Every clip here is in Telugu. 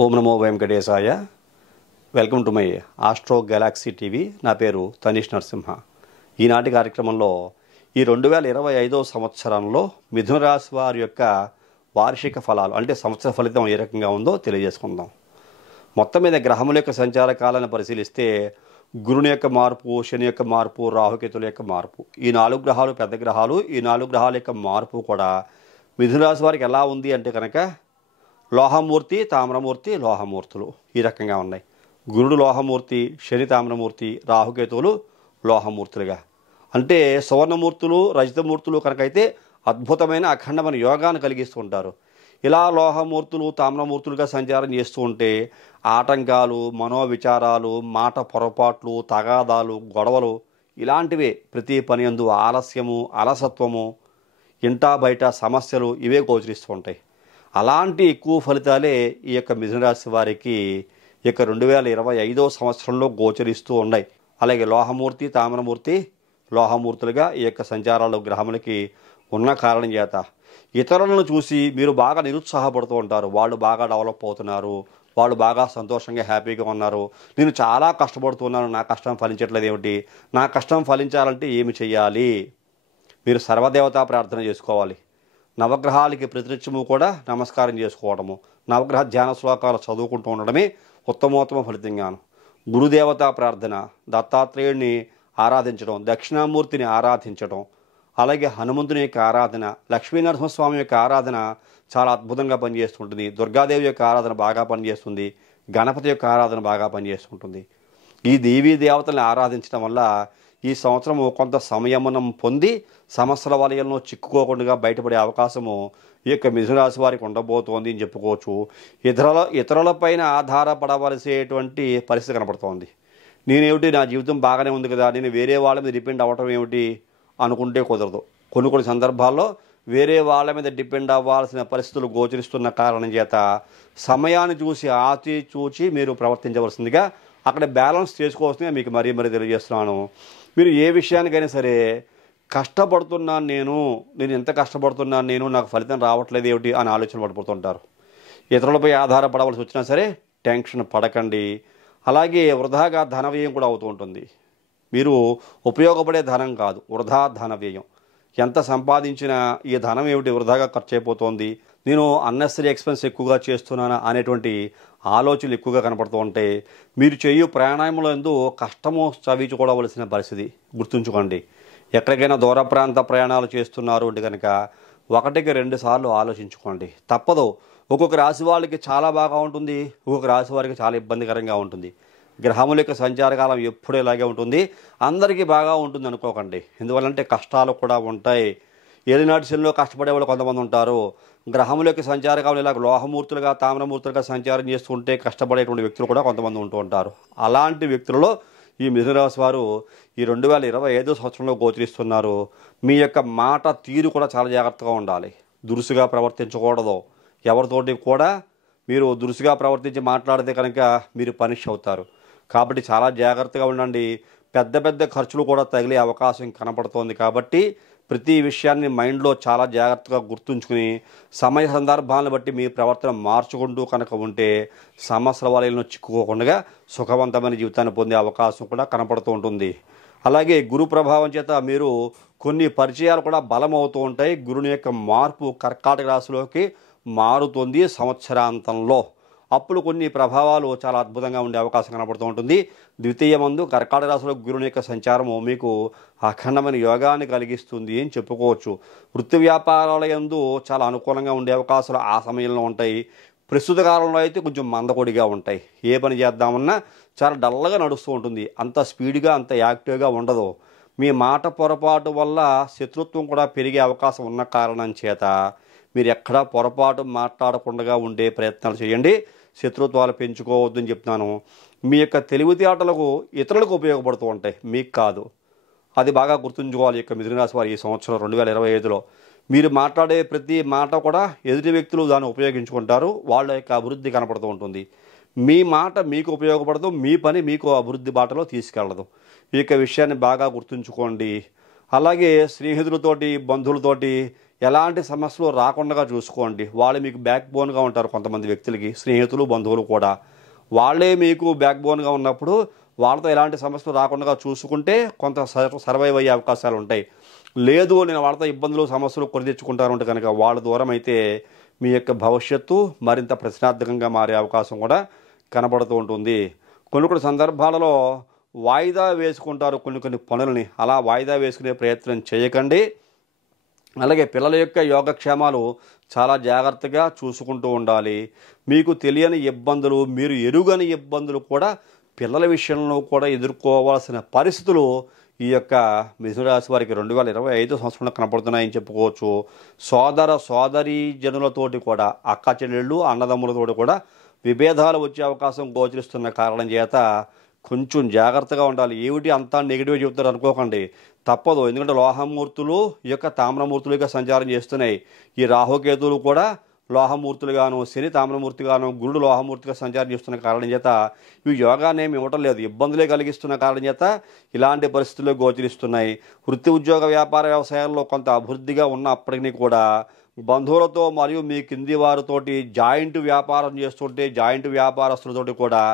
ఓం నమో వెంకటేశాయ. Welcome to my astro galaxy TV. నా పేరు తనీష్ నరసింహ. ఈనాటి కార్యక్రమంలో ఈ 2025 సంవత్సరంలో మిథున రాశి వారి యొక్క వార్షిక ఫలాలు అంటే సంవత్సర ఫలితం ఏ రకంగా ఉందో తెలియజేసుకుందాం. మొత్తం మీద గ్రహముల యొక్క సంచార కాలాన్ని పరిశీలిస్తే గురుని యొక్క మార్పు, శని యొక్క మార్పు, రాహుకేతుల యొక్క మార్పు, ఈ 4 గ్రహాలు పెద్ద గ్రహాలు. ఈ 4 గ్రహాల యొక్క మార్పు కూడా మిథున రాశి వారికి ఎలా ఉంది అంటే కనుక లోహమూర్తి, తామ్రమూర్తి, లోహమూర్తులు ఈ రకంగా ఉన్నాయి. గురుడు లోహమూర్తి, శని తామ్రమూర్తి, రాహుకేతువులు లోహమూర్తులుగా. అంటే సువర్ణమూర్తులు, రజతమూర్తులు కనుకైతే అద్భుతమైన అఖండమైన యోగాన్ని కలిగిస్తూ ఉంటారు. ఇలా లోహమూర్తులు, తామ్రమూర్తులుగా సంచారం చేస్తూ ఉంటే ఆటంకాలు, మనోవిచారాలు, మాట పొరపాట్లు, తగాదాలు, గొడవలు ఇలాంటివే ప్రతి పని యందు ఆలస్యము, అలసత్వము, ఇంటా బయట సమస్యలు ఇవే గోచరిస్తూ ఉంటాయి. అలాంటి ఎక్కువ ఫలితాలే ఈ యొక్క మిథున రాశి వారికి ఈ యొక్క 2025 సంవత్సరంలో గోచరిస్తూ ఉన్నాయి. అలాగే లోహమూర్తి, తామ్రమూర్తి, లోహమూర్తులుగా ఈ యొక్క సంచారాలు గ్రహములకి ఉన్న కారణం చేత ఇతరులను చూసి మీరు బాగా నిరుత్సాహపడుతూ ఉంటారు. వాళ్ళు బాగా డెవలప్ అవుతున్నారు, వాళ్ళు బాగా సంతోషంగా హ్యాపీగా ఉన్నారు, నేను చాలా కష్టపడుతున్నాను, నా కష్టం ఫలించట్లేదు ఏమిటి, నా కష్టం ఫలించాలంటే ఏమి చెయ్యాలి? మీరు సర్వదేవతా ప్రార్థన చేసుకోవాలి. నవగ్రహాలకి ప్రతినిత్యము కూడా నమస్కారం చేసుకోవడము, నవగ్రహ ధ్యాన శ్లోకాలు చదువుకుంటూ ఉండడమే ఉత్తమోత్తమ ఫలితంగాను. గురుదేవతా ప్రార్థన, దత్తాత్రేయుడిని ఆరాధించడం, దక్షిణామూర్తిని ఆరాధించడం, అలాగే హనుమంతుని యొక్క ఆరాధన, లక్ష్మీనరసింహస్వామి యొక్క ఆరాధన చాలా అద్భుతంగా పనిచేస్తుంటుంది. దుర్గాదేవి యొక్క ఆరాధన బాగా పనిచేస్తుంది. గణపతి యొక్క ఆరాధన బాగా పనిచేస్తుంటుంది. ఈ దేవీ దేవతల్ని ఆరాధించడం వల్ల ఈ సంవత్సరము కొంత సంయమనం పొంది సమస్యల వలయంలో చిక్కుకోకుండా బయటపడే అవకాశము ఈ యొక్క మిథున రాశి వారికి ఉండబోతోంది అని చెప్పుకోవచ్చు. ఇతరులపైన ఆధారపడవలసేటువంటి పరిస్థితి కనపడుతోంది. నేనేమిటి, నా జీవితం బాగానే ఉంది కదా, నేను వేరే వాళ్ళ మీద డిపెండ్ అవ్వటం ఏమిటి అనుకుంటే కుదరదు. కొన్ని సందర్భాల్లో వేరే వాళ్ళ మీద డిపెండ్ అవ్వాల్సిన పరిస్థితులు గోచరిస్తున్న కారణం చేత సమయాన్ని చూసి చూచి మీరు ప్రవర్తించవలసిందిగా అక్కడ బ్యాలెన్స్ చేసుకోవాల్సిందిగా మీకు మరీ తెలియజేస్తున్నాను. మీరు ఏ విషయానికైనా సరే కష్టపడుతున్నాను నేను ఎంత కష్టపడుతున్నాను నాకు ఫలితం రావట్లేదు ఏమిటి అని ఆలోచన పడిపోతుంటారు. ఇతరులపై ఆధారపడవలసి వచ్చినా సరే టెన్షన్ పడకండి. అలాగే వృధాగా ధన వ్యయం కూడా అవుతూ ఉంటుంది. మీరు ఉపయోగపడే ధనం కాదు, వృధా ధన వ్యయం. ఎంత సంపాదించినా ఈ ధనం ఏమిటి వృధాగా ఖర్చు అయిపోతుంది, నేను అన్నెసరీ ఎక్స్పెన్స్ ఎక్కువగా చేస్తున్నానా అనేటువంటి ఆలోచనలు ఎక్కువగా కనపడుతూ ఉంటాయి. మీరు చేయు ప్రయాణంలో ఎందు కష్టము చవించుకోవలసిన పరిస్థితి గుర్తుంచుకోండి. ఎక్కడికైనా దూర ప్రాంత ప్రయాణాలు చేస్తున్నారు అంటే కనుక 1-2 సార్లు ఆలోచించుకోండి. తప్పదు. ఒక్కొక్క రాశి వాళ్ళకి చాలా బాగా ఉంటుంది, ఒక్కొక్క రాశి వారికి చాలా ఇబ్బందికరంగా ఉంటుంది. గ్రహముల యొక్క సంచారకాలం ఎప్పుడూ ఇలాగే ఉంటుంది. అందరికీ బాగా ఉంటుంది అనుకోకండి. ఎందువల్లంటే కష్టాలు కూడా ఉంటాయి. ఏలినాటి శనిలో కష్టపడే వాళ్ళు కొంతమంది ఉంటారు. గ్రహముల యొక్క సంచారకాలం ఇలా లోహమూర్తులుగా, తామ్రమూర్తులుగా సంచారం చేస్తుంటే కష్టపడేటువంటి వ్యక్తులు కూడా కొంతమంది ఉంటూ ఉంటారు. అలాంటి వ్యక్తులలో ఈ మిథున రాశి వారు ఈ 2025 సంవత్సరంలో గోచరిస్తున్నారు. మీ యొక్క మాట తీరు కూడా చాలా జాగ్రత్తగా ఉండాలి. దురుసుగా ప్రవర్తించకూడదు. ఎవరితోటి కూడా మీరు దురుసుగా ప్రవర్తించి మాట్లాడితే కనుక మీరు పనిష్ అవుతారు. కాబట్టి చాలా జాగ్రత్తగా ఉండండి. పెద్ద ఖర్చులు కూడా తగిలే అవకాశం కనపడుతోంది. కాబట్టి ప్రతి విషయాన్ని మైండ్లో చాలా జాగ్రత్తగా గుర్తుంచుకుని సమయ సందర్భాలను బట్టి మీ ప్రవర్తన మార్చుకుంటూ కనుక ఉంటే సమస్యల వలయంలో చిక్కుకోకుండా సుఖవంతమైన జీవితాన్ని పొందే అవకాశం కూడా కనపడుతూ ఉంటుంది. అలాగే గురు ప్రభావం చేత మీరు కొన్ని పరిచయాలు కూడా బలమవుతూ ఉంటాయి. గురుని యొక్క మార్పు కర్కాటక రాశిలోకి మారుతుంది సంవత్సరాంతంలో. అప్పుడు కొన్ని ప్రభావాలు చాలా అద్భుతంగా ఉండే అవకాశం కనపడుతూ ఉంటుంది. ద్వితీయమందు కర్కాటక రాశిలో గురుని యొక్క సంచారము మీకు అఖండమైన యోగాన్ని కలిగిస్తుంది అని చెప్పుకోవచ్చు. వృత్తి వ్యాపారాల యందు చాలా అనుకూలంగా ఉండే అవకాశాలు ఆ సమయంలో ఉంటాయి. ప్రస్తుత కాలంలో అయితే కొంచెం మందకొడిగా ఉంటాయి. ఏ పని చేద్దామన్నా చాలా డల్గా నడుస్తూ ఉంటుంది. అంత స్పీడ్గా, అంత యాక్టివ్గా ఉండదు. మీ మాట పొరపాటు వల్ల శత్రుత్వం కూడా పెరిగే అవకాశం ఉన్న కారణం చేత మీరు ఎక్కడా పొరపాటు మాట్లాడకుండా ఉండే ప్రయత్నాలు చేయండి. శత్రుత్వాలు పెంచుకోవద్దని చెప్తున్నాను. మీ యొక్క తెలివితేటలకు ఇతరులకు ఉపయోగపడుతూ ఉంటాయి, మీకు కాదు. అది బాగా గుర్తుంచుకోవాలి. యొక్క మిథున రాశి వారు ఈ సంవత్సరం 2025లో మీరు మాట్లాడే ప్రతి మాట కూడా ఎదుటి వ్యక్తులు దాన్ని ఉపయోగించుకుంటారు. వాళ్ళ యొక్క అభివృద్ధి కనపడుతూ ఉంటుంది. మీ మాట మీకు ఉపయోగపడదు, మీ పని మీకు అభివృద్ధి బాటలో తీసుకెళ్ళదు. ఈ యొక్క విషయాన్ని బాగా గుర్తుంచుకోండి. అలాగే స్నేహితులతోటి బంధువులతోటి ఎలాంటి సమస్యలు రాకుండా చూసుకోండి. వాళ్ళు మీకు బ్యాక్ బోన్గా ఉంటారు. కొంతమంది వ్యక్తులకి స్నేహితులు బంధువులు కూడా వాళ్ళే మీకు బ్యాక్ బోన్గా ఉన్నప్పుడు వాళ్ళతో ఎలాంటి సమస్యలు రాకుండా చూసుకుంటే కొంత సర్వైవ్ అయ్యే అవకాశాలు ఉంటాయి. లేదు నేను వాళ్ళతో ఇబ్బందులు సమస్యలు కొని తెచ్చుకుంటారు అంటే కనుక వాళ్ళ దూరం అయితే మీ యొక్క భవిష్యత్తు మరింత ప్రశ్నార్థకంగా మారే అవకాశం కూడా కనబడుతూ ఉంటుంది. కొన్ని సందర్భాలలో వాయిదా వేసుకుంటారు కొన్ని పనులని. అలా వాయిదా వేసుకునే ప్రయత్నం చేయకండి. అలాగే పిల్లల యొక్క యోగక్షేమాలు చాలా జాగ్రత్తగా చూసుకుంటూ ఉండాలి. మీకు తెలియని ఇబ్బందులు, మీరు ఎరుగని ఇబ్బందులు కూడా పిల్లల విషయంలో కూడా ఎదుర్కోవాల్సిన పరిస్థితులు ఈ యొక్క మిథున రాశి వారికి 2025 సంవత్సరంలో కనపడుతున్నాయని చెప్పుకోవచ్చు. సోదరీ జనులతోటి కూడా, అక్క చెల్లెళ్ళు అన్నదమ్ములతోటి కూడా విభేదాలు వచ్చే అవకాశం గోచరిస్తున్న కారణం చేత కొంచెం జాగ్రత్తగా ఉండాలి. ఏమిటి అంతా నెగిటివ్ చెబుతారు అనుకోకండి, తప్పదు. ఎందుకంటే లోహమూర్తులు ఈ యొక్క తామ్రమూర్తులుగా సంచారం చేస్తున్నాయి. ఈ రాహుకేతువులు కూడా లోహమూర్తులుగాను, శని తామ్రమూర్తిగాను, గురుడు లోహమూర్తిగా సంచారం చేస్తున్న కారణం చేత ఇవి యోగాన్ని ఏమి ఇవ్వటం లేదు, ఇబ్బందులే కలిగిస్తున్న కారణం చేత ఇలాంటి పరిస్థితుల్లో గోచరిస్తున్నాయి. వృత్తి ఉద్యోగ వ్యాపార వ్యవసాయాల్లో కొంత అభివృద్ధిగా ఉన్నప్పటికీ కూడా బంధువులతో మరియు మీ కింది వారితోటి జాయింట్ వ్యాపారం చేస్తుంటే జాయింట్ వ్యాపారస్తులతోటి కూడా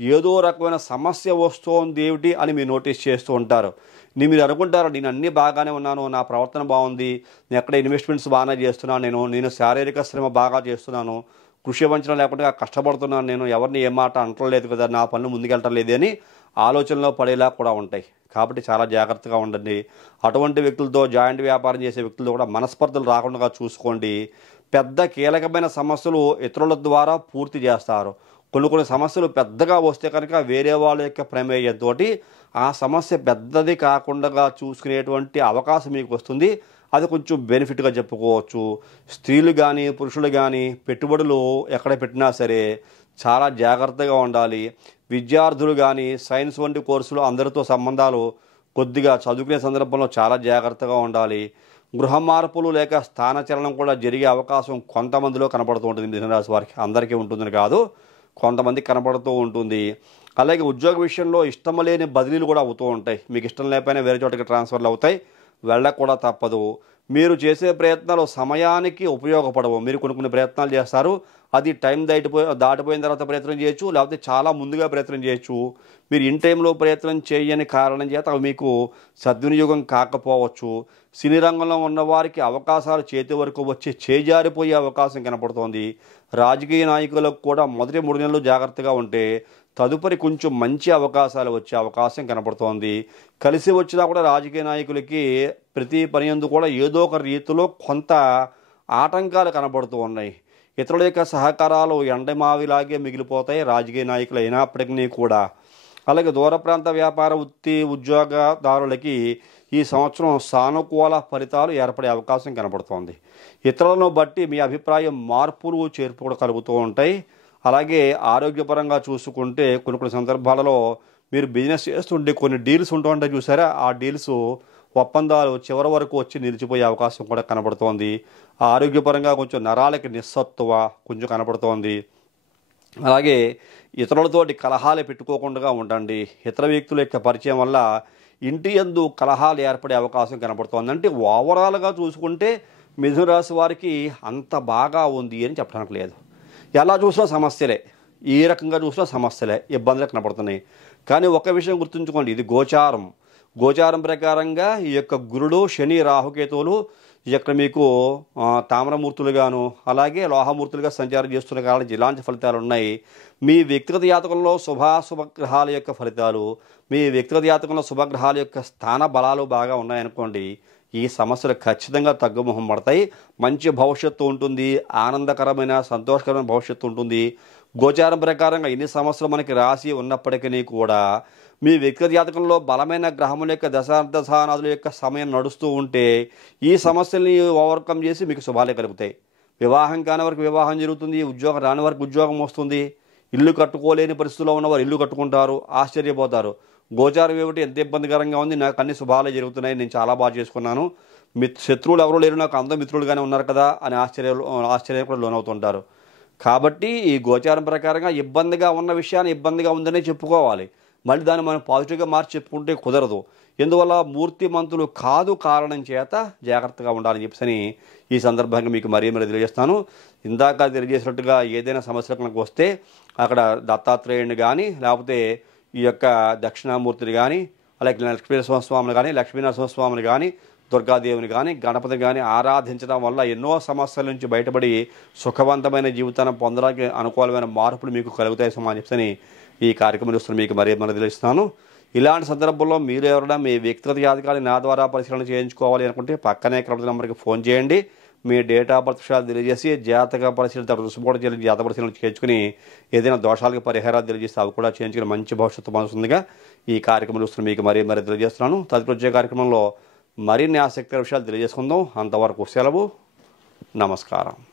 ఏదో రకమైన సమస్య వస్తోంది ఏమిటి అని మీరు నోటీస్ చేస్తూ ఉంటారు. మీరు అనుకుంటారు నేను అన్నీ బాగానే ఉన్నాను, నా ప్రవర్తన బాగుంది, నేను ఎక్కడ ఇన్వెస్ట్మెంట్స్ బాగానే చేస్తున్నాను, నేను శారీరక శ్రమ బాగా చేస్తున్నాను, కృషి వంచన లేకుండా కష్టపడుతున్నాను, నేను ఎవరిని ఏ మాట అంటలేదు కదా, నా పనులు ముందుకెళ్ళటం లేదు అని ఆలోచనలో పడేలా కూడా ఉంటాయి. కాబట్టి చాలా జాగ్రత్తగా ఉండండి. అటువంటి వ్యక్తులతో, జాయింట్ వ్యాపారం చేసే వ్యక్తులతో కూడా మనస్పర్ధలు రాకుండా చూసుకోండి. పెద్ద కీలకమైన సమస్యలు ఇతరుల ద్వారా పూర్తి చేస్తారు. కొన్ని సమస్యలు పెద్దగా వస్తే కనుక వేరే వాళ్ళ యొక్క ప్రమేయంతో ఆ సమస్య పెద్దది కాకుండా చూసుకునేటువంటి అవకాశం మీకు వస్తుంది. అది కొంచెం బెనిఫిట్గా చెప్పుకోవచ్చు. స్త్రీలు కానీ పురుషులు కానీ పెట్టుబడులు ఎక్కడ పెట్టినా సరే చాలా జాగ్రత్తగా ఉండాలి. విద్యార్థులు కానీ సైన్స్ వంటి కోర్సులు అందరితో సంబంధాలు కొద్దిగా చదువుకునే సందర్భంలో చాలా జాగ్రత్తగా ఉండాలి. గృహ మార్పులు లేక స్థానచలనం కూడా జరిగే అవకాశం కొంతమందిలో కనపడుతూ ఉంటుంది. మిథున రాశి వారికి అందరికీ ఉంటుందని కాదు, కొంతమంది కనపడుతూ ఉంటుంది. అలాగే ఉద్యోగ విషయంలో ఇష్టం లేని బదిలీలు కూడా అవుతూ ఉంటాయి. మీకు ఇష్టం లేకపోయినా వేరే చోటకి ట్రాన్స్ఫర్లు అవుతాయి, వెళ్ళక కూడా తప్పదు. మీరు చేసే ప్రయత్నాలు సమయానికి ఉపయోగపడవు. మీరు కొన్ని ప్రయత్నాలు చేస్తారు, అది టైం దాటిపోయిన తర్వాత ప్రయత్నం చేయొచ్చు, లేకపోతే చాలా ముందుగా ప్రయత్నం చేయొచ్చు. మీరు ఇన్ టైంలో ప్రయత్నం చేయని కారణం చేత అవి మీకు సద్వినియోగం కాకపోవచ్చు. సినీ రంగంలో ఉన్నవారికి అవకాశాలు చేతి వరకు వచ్చి చేజారిపోయే అవకాశం కనపడుతోంది. రాజకీయ నాయకులకు కూడా మొదటి 3 నెలలు జాగ్రత్తగా ఉంటే తదుపరి కొంచెం మంచి అవకాశాలు వచ్చే అవకాశం కనపడుతోంది. కలిసి వచ్చినా కూడా రాజకీయ నాయకులకి ప్రతి పని యందు కూడా ఏదో ఒక రీతిలో కొంత ఆటంకాలు కనబడుతూ ఉన్నాయి. ఇతరుల యొక్క సహకారాలు ఎండమావిలాగే మిగిలిపోతాయి రాజకీయ నాయకులు అయినప్పటికీ కూడా. అలాగే దూర ప్రాంత వ్యాపార వృత్తి ఉద్యోగదారులకి ఈ సంవత్సరం సానుకూల ఫలితాలు ఏర్పడే అవకాశం కనబడుతోంది. ఇతరులను బట్టి మీ అభిప్రాయం మార్పులు చేర్పు కూడా కలుగుతూ ఉంటాయి. అలాగే ఆరోగ్యపరంగా చూసుకుంటే కొన్ని సందర్భాలలో మీరు బిజినెస్ చేస్తుంటే కొన్ని డీల్స్ ఉంటూ ఉంటాయి చూసారా, ఆ డీల్స్ ఒప్పందాలు చివరి వరకు వచ్చి నిలిచిపోయే అవకాశం కూడా కనబడుతోంది. ఆరోగ్యపరంగా కొంచెం నరాలకి నిస్సత్తువ కొంచెం కనబడుతోంది. అలాగే ఇతరులతోటి కలహాలు పెట్టుకోకుండా ఉండండి. ఇతర వ్యక్తుల యొక్క పరిచయం వల్ల ఇంటి యందు కలహాలు ఏర్పడే అవకాశం కనబడుతోంది. అంటే ఓవరాల్గా చూసుకుంటే మిథున రాశి వారికి అంత బాగా ఉంది అని చెప్పడానికి లేదు. ఎలా చూసినా సమస్యలే, ఏ రకంగా చూసినా సమస్యలే, ఇబ్బందులు కనబడుతున్నాయి. కానీ ఒక విషయం గుర్తుంచుకోండి, ఇది గోచారం ప్రకారంగా ఈ యొక్క గురుడు శని రాహుకేతువులు ఇక్కడ మీకు తామ్రమూర్తులుగాను అలాగే లోహమూర్తులుగా సంచారం చేస్తున్న కారణం ఇలాంటి ఫలితాలు ఉన్నాయి. మీ వ్యక్తిగత జాతకంలో శుభగ్రహాల యొక్క ఫలితాలు, మీ వ్యక్తిగత జాతకంలో శుభగ్రహాల యొక్క స్థాన బలాలు బాగా ఉన్నాయనుకోండి, ఈ సమస్యలు ఖచ్చితంగా తగ్గుముఖం పడతాయి. మంచి భవిష్యత్తు ఉంటుంది, ఆనందకరమైన సంతోషకరమైన భవిష్యత్తు ఉంటుంది. గోచారం ప్రకారంగా ఎన్ని సమస్యలు మనకి రాసి ఉన్నప్పటికీ కూడా మీ వ్యక్తిగత జాతకంలో బలమైన గ్రహముల యొక్క దశానాదుల యొక్క సమయం నడుస్తూ ఉంటే ఈ సమస్యల్ని ఓవర్కమ్ చేసి మీకు శుభాలే కలుగుతాయి. వివాహం కాని వారికి వివాహం జరుగుతుంది, ఉద్యోగం రాని వారికి ఉద్యోగం వస్తుంది, ఇల్లు కట్టుకోలేని పరిస్థితుల్లో ఉన్నవారు ఇల్లు కట్టుకుంటారు, ఆశ్చర్యపోతారు. గోచారం ఏమిటి ఎంత ఇబ్బందికరంగా ఉంది, నాకు అన్ని శుభాలే జరుగుతున్నాయి, నేను చాలా బాగా చేసుకున్నాను, శత్రువులు ఎవరు లేరు, నాకు అందరూ మిత్రులుగానే ఉన్నారు కదా అని ఆశ్చర్యం కూడా లోనవుతుంటారు. కాబట్టి ఈ గోచారం ప్రకారంగా ఇబ్బందిగా ఉన్న విషయాన్ని ఇబ్బందిగా ఉందనే చెప్పుకోవాలి. మళ్ళీ దాన్ని మనం పాజిటివ్గా మార్చి చెప్పుకుంటే కుదరదు. ఎందువల్ల మూర్తిమంతులు కాదు కారణం చేత జాగ్రత్తగా ఉండాలని చెప్పేసి ఈ సందర్భంగా మీకు మరీ తెలియజేస్తాను. ఇందాక తెలియజేసినట్టుగా ఏదైనా సమస్యలు కనుక వస్తే అక్కడ దత్తాత్రేయుని కానీ, లేకపోతే ఈ యొక్క దక్షిణామూర్తిని కానీ, అలాగే లక్ష్మీనరసింహస్వామిని కానీ, లక్ష్మీనరసింహస్వామిని కానీ, దుర్గాదేవిని కానీ, గణపతిని కానీ ఆరాధించడం వల్ల ఎన్నో సమస్యల నుంచి బయటపడి సుఖవంతమైన జీవితాన్ని పొందడానికి అనుకూలమైన మార్పులు మీకు కలుగుతాయి అని చెప్పని ఈ కార్యక్రమం చూస్తున్న మీకు మరీ తెలియజేస్తున్నాను. ఇలాంటి సందర్భంలో మీరు ఎవరైనా మీ వ్యక్తిగత జాతకాన్ని నా ద్వారా పరిశీలన చేయించుకోవాలి అనుకుంటే పక్కనే కనబడుతున్న నెంబర్కి ఫోన్ చేయండి. మీ డేట్ ఆఫ్ బర్త్ విషయాలు తెలియజేసి జాతక పరిశీలన రుసుముడు జాతక పరిశీలన చేయించుకుని ఏదైనా దోషాలకు పరిహారాలు తెలియజేస్తే అవి కూడా చేయించుకుని మంచి భవిష్యత్తు మనసుందిగా ఈ కార్యక్రమం చూస్తున్న మీకు మరీ తెలియజేస్తున్నాను. తదుపరి వచ్చే కార్యక్రమంలో మరిన్ని ఆసక్తికర విషయాలు తెలియజేసుకుందాం. అంతవరకు సెలవు. నమస్కారం.